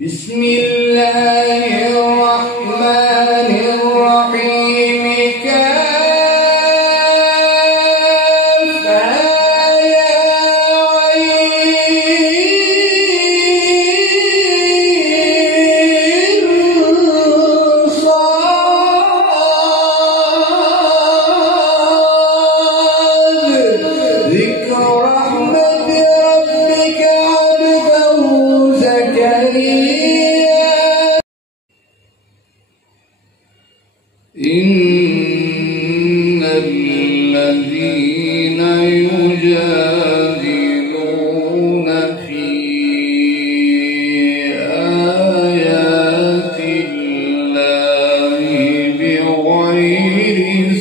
بسم الله الرحمن الرحيم كافها يا عين صاد ذكر رحمة ربك عبده زكريا إن الذين يجادلون في آيات الله بغير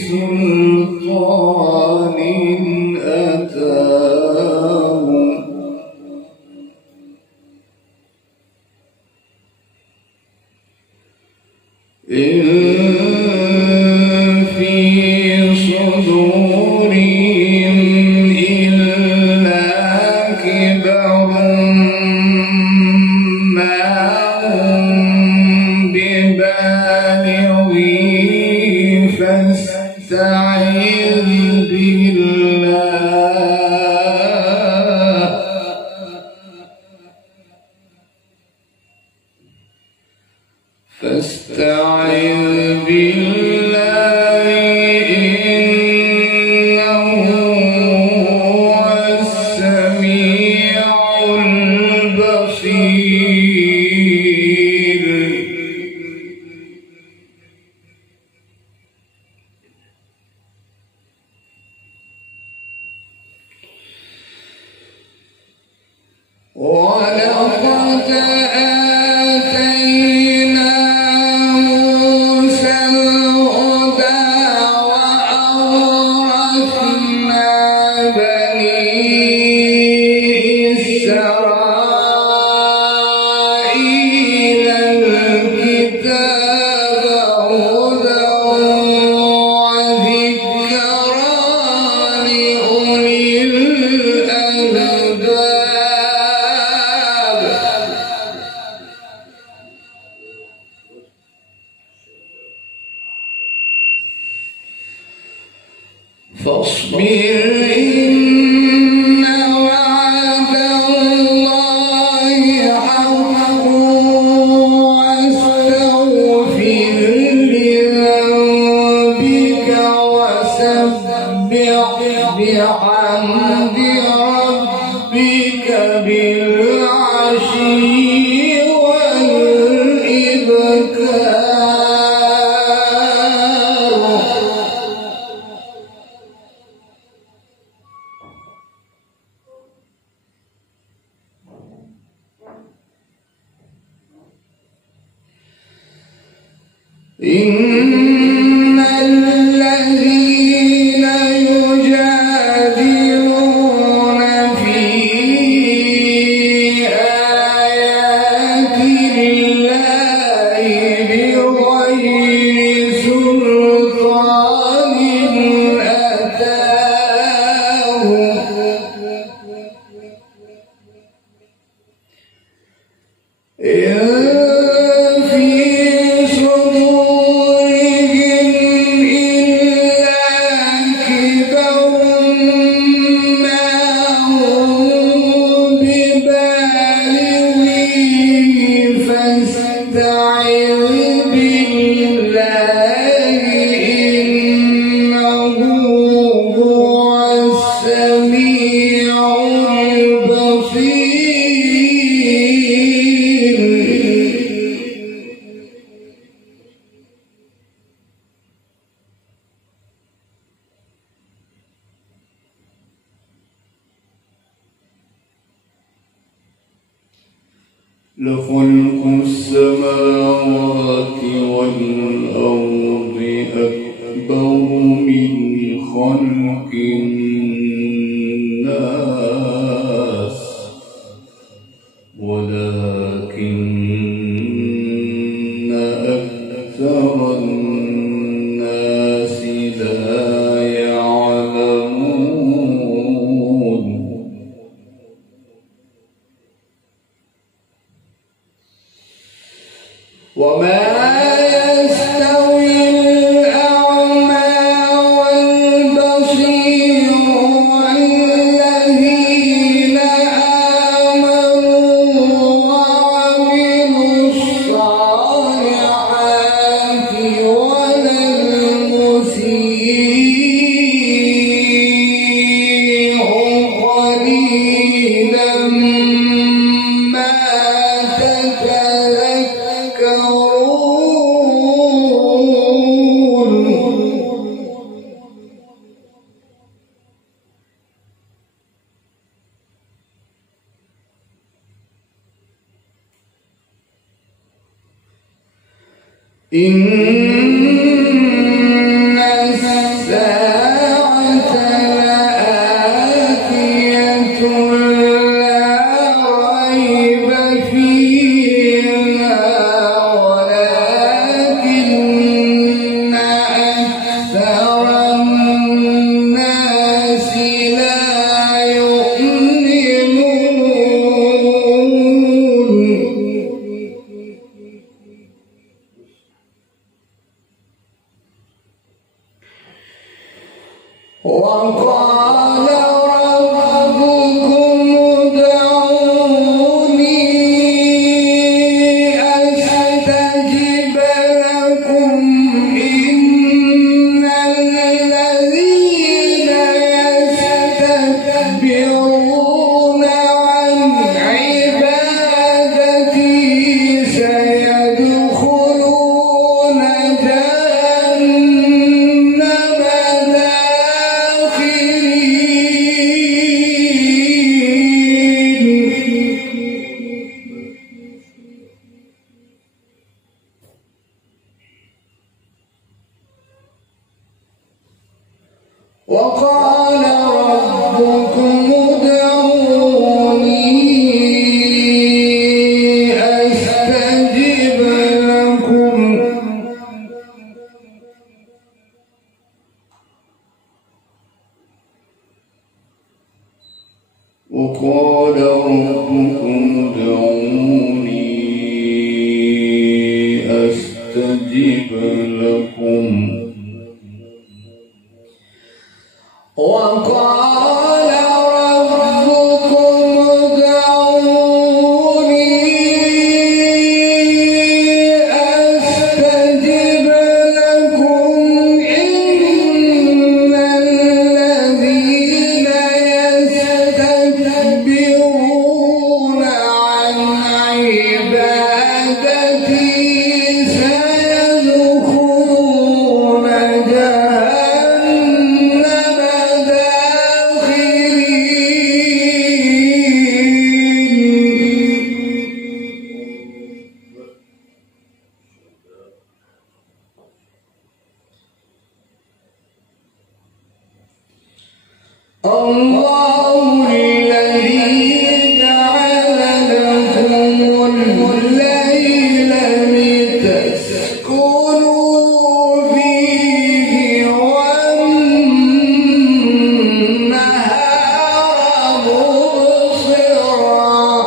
سلطان أتاهم إن في صدورهم إلا كبر ما هم ببالغيه فاستعذ بالله إنه هو السميع البصير ولقد آتينا موسى الهدى وأورثنا بني إسرائيل الكتاب هدى وذكرى لأولي الألباب فاصبر إن وعد الله حق واستغفر لذنبك وسبح بحمد ربك بالعشي والإبكار إن الذين يجادلون في آيات الله بغير سلطان أتاهم لخلق السماوات والأرض أكبر من خلق الناس ولكن أكثر الناس لا يعلمون. وما يستوي الأعمى والبصير والذين آمنوا وعملوا الصالحات ولا المسيء قليلا ما إن الساعة لآتية لا ريب فيها ولكن أكثر الناس لا يؤمنون. وقال ربكم ادعوني أستجب لكم إن الذين يستكبرون عن عبادتي سيدخلون جهنم وقال ربكم ادعوني أستجب لكم وقال ربكم ادعوني أستجب لكم وقال ربكم ادعوني أستجب لكم إن الذين يستكبرون عن عبادتي سيدخلون جهنم الله الذي جعل لكم الليل لتسكنوا فيه والنهار مبصرا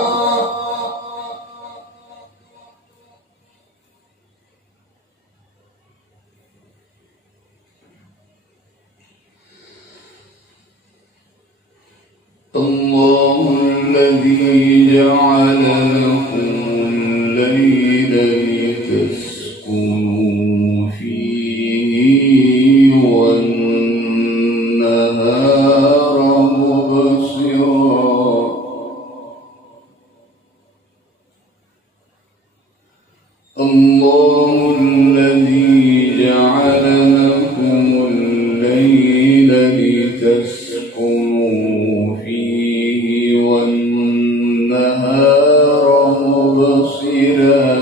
الله الذي جعل لكم الليل لتسكنوا فيه والنهار مبصرا الله الذي جعل لكم الليل لتسكنوا فيه والنهار مبصرا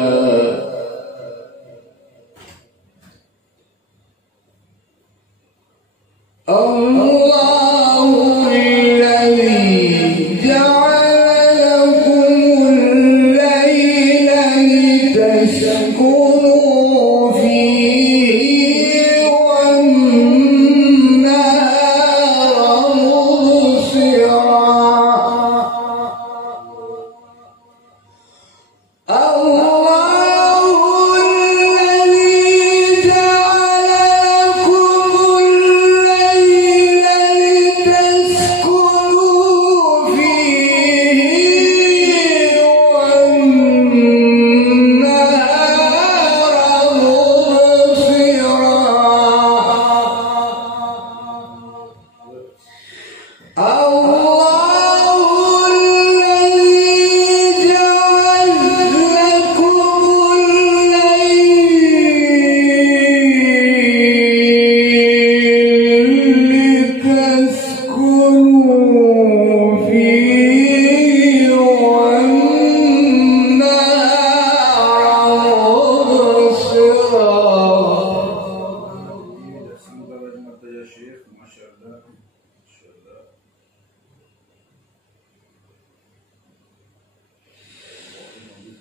الله الذي جعل لكم الليل لتسكنوا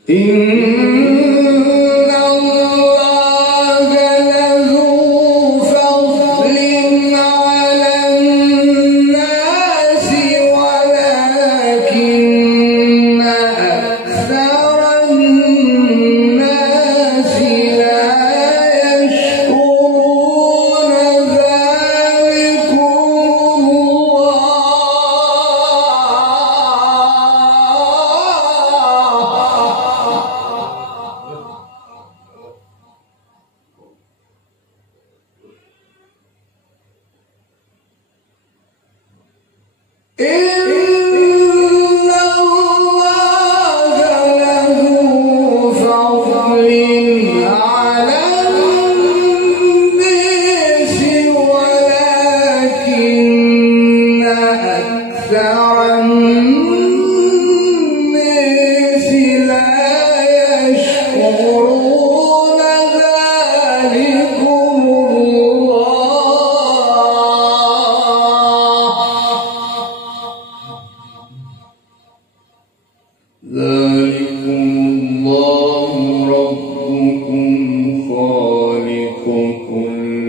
خالق كل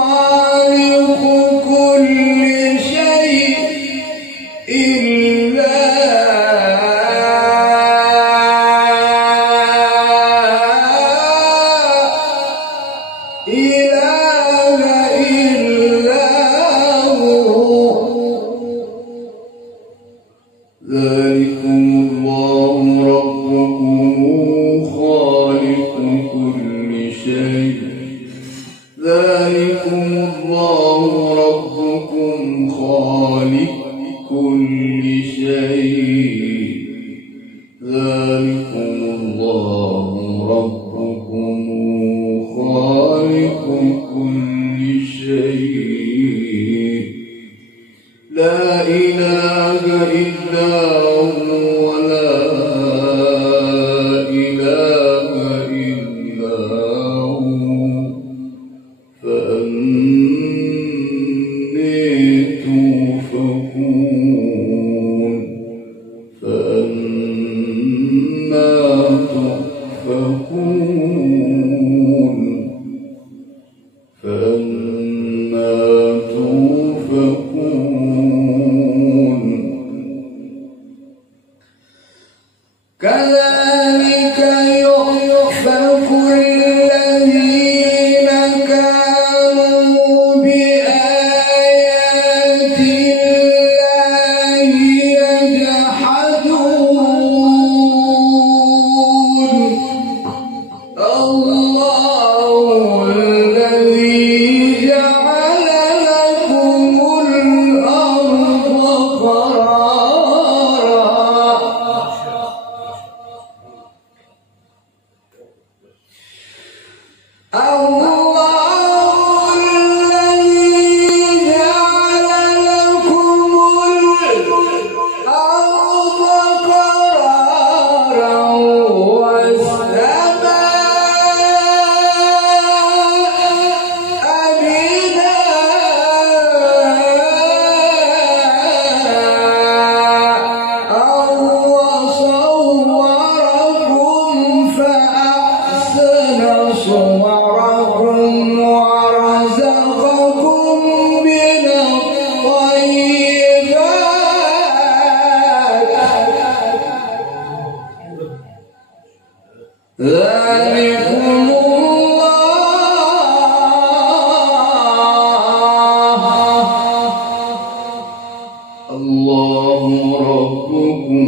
خالق كل شيء إلا إله إلا هو ذلكم الله ربكم خالق كل شيء ذلكم الله ربكم خالق كل شيء ذلكم الله ربكم خالق كل شيء لا إله إلا هو ولا إله إلا هو فأني توفكون فأنا تؤفكون فأنا توفكون كذلك يؤفك الذين كانوا بآيات الله يجحدون الله الذي جعل لكم الأرض قرارا الله الذي جعل لكم الأرض قرارا والسماء بناء وصوركم فأحسن صوركم ورزقكم من الطيبات ذلكم الله ربكم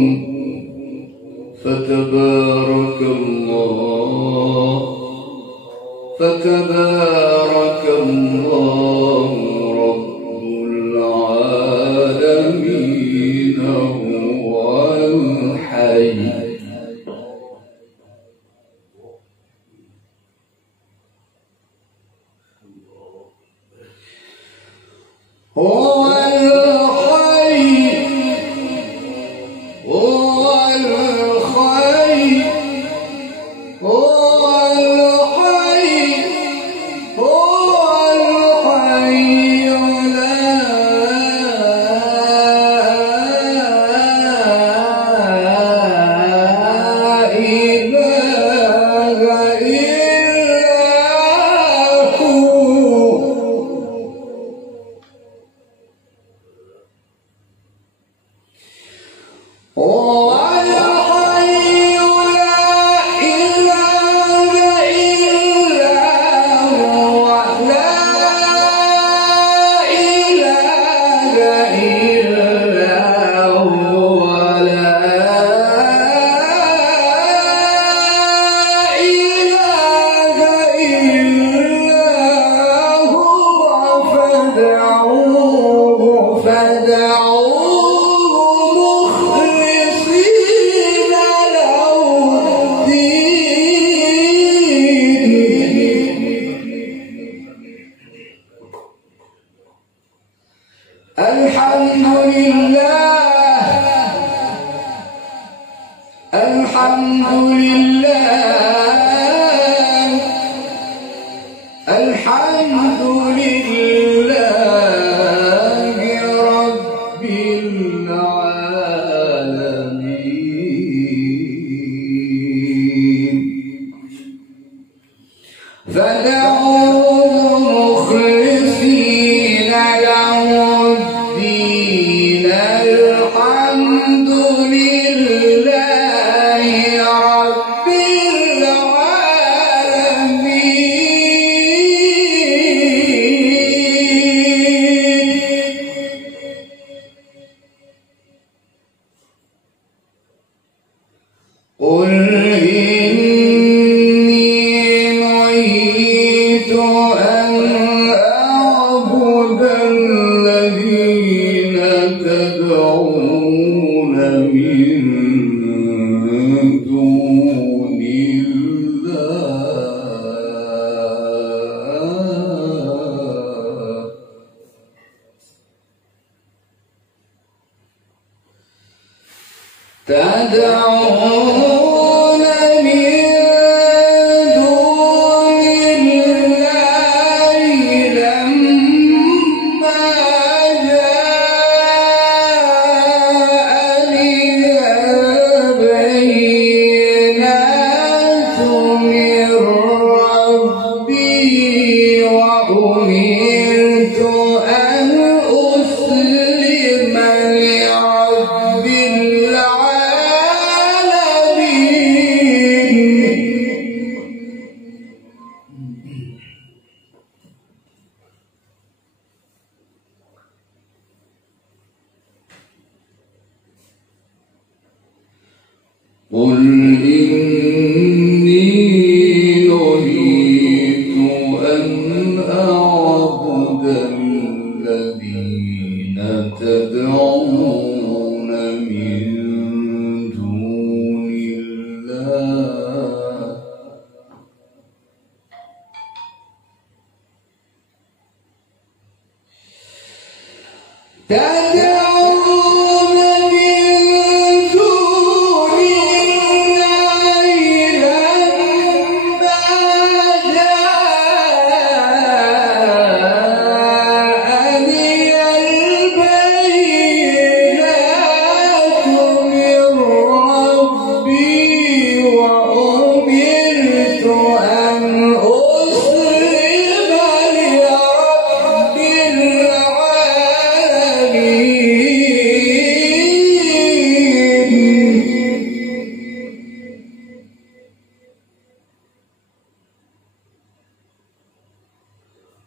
فتبارك الله رب العالمين هو الحي هو الحي هو الحي هو الحي هو الحي لا إله إلا هو هو الحي لا إله إلا هو لا إله إلا هو لا إله إلا هو فادعوه مخلصين له الدين الحمد لله الحمد لله الحمد لله رب العالمين فدعوه مخلصين تدعون من دون الله لما جاءني البينات من ربي وأمرت أن أسلم لرب قل إني نهيت أن أعبد الذين تدعون من دون الله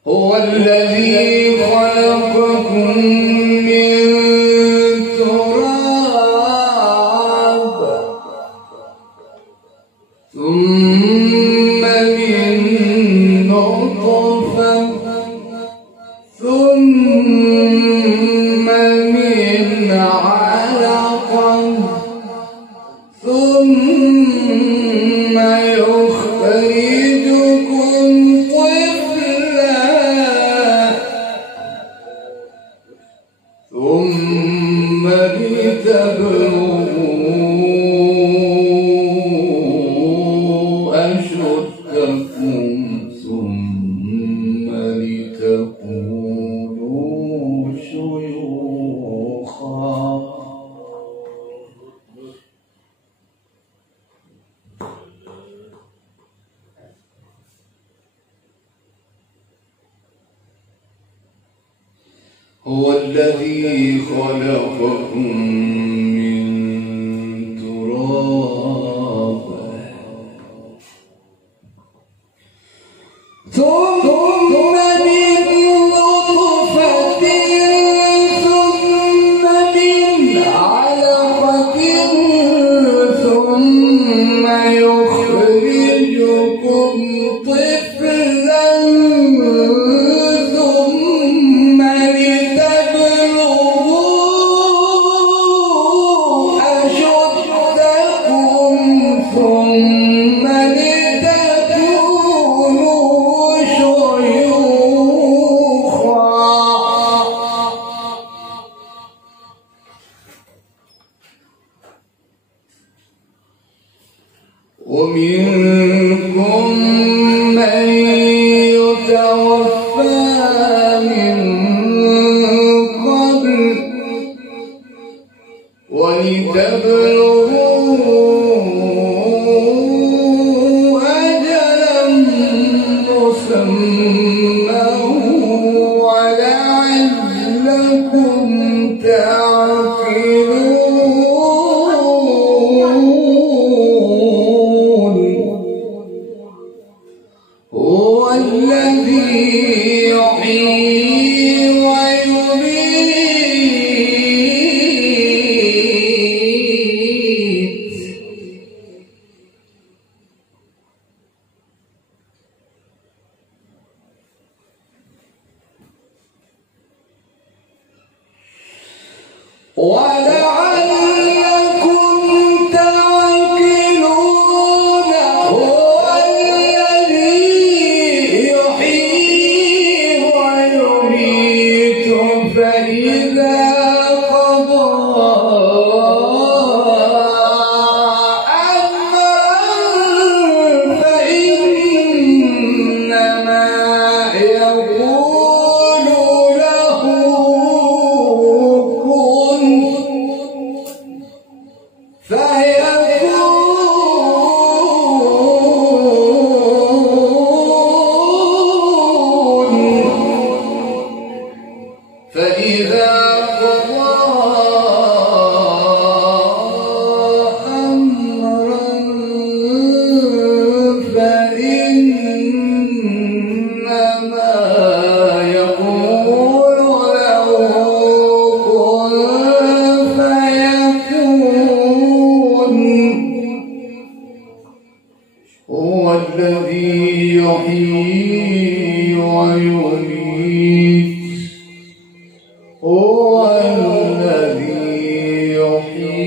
هو الذي خلقكم من تراب ثم من نطفة ثم من علقة ثم يخرجكم ثم لتبلغوا أشدكم ثم لتكونوا شيوخا هو الذي خلقكم من تراب ثم من نطفة ثم من علقة ثم يخرجكم طفلا ثم لتبلغوا أشدكم ثم لتكونوا شيوخا ومنكم من يتوفى من قبل ولتبلغوا أجلا مسمى ولعلكم تعقلون هو الذي يحيي ويميت ولعلكم تعقلون هو الذي يحيي ويميت فإذا قضى أمرا فإنما يقول له كن فيكون. هو الذي يحيي ويميت، هو الذي يحيي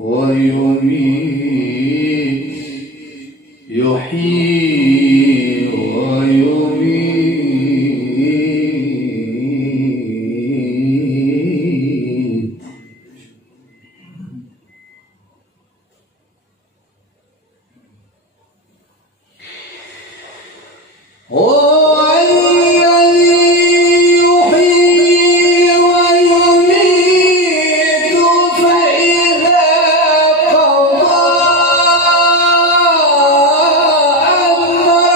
ويميت، يحيي ويميت. هو الذي يحيي ويميت، فإذا قضى أمرا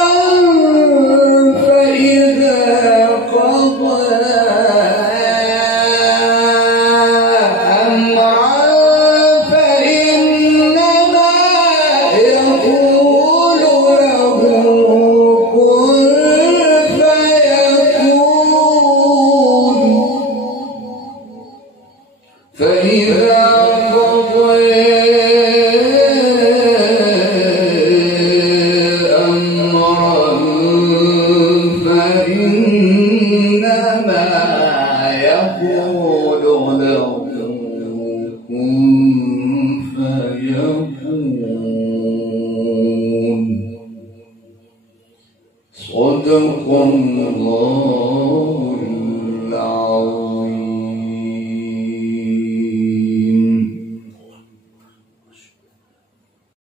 فإنما يقول له كن فيكون. فإذا قضى أمرا فإنما يقول له كن فيكون. صدق الله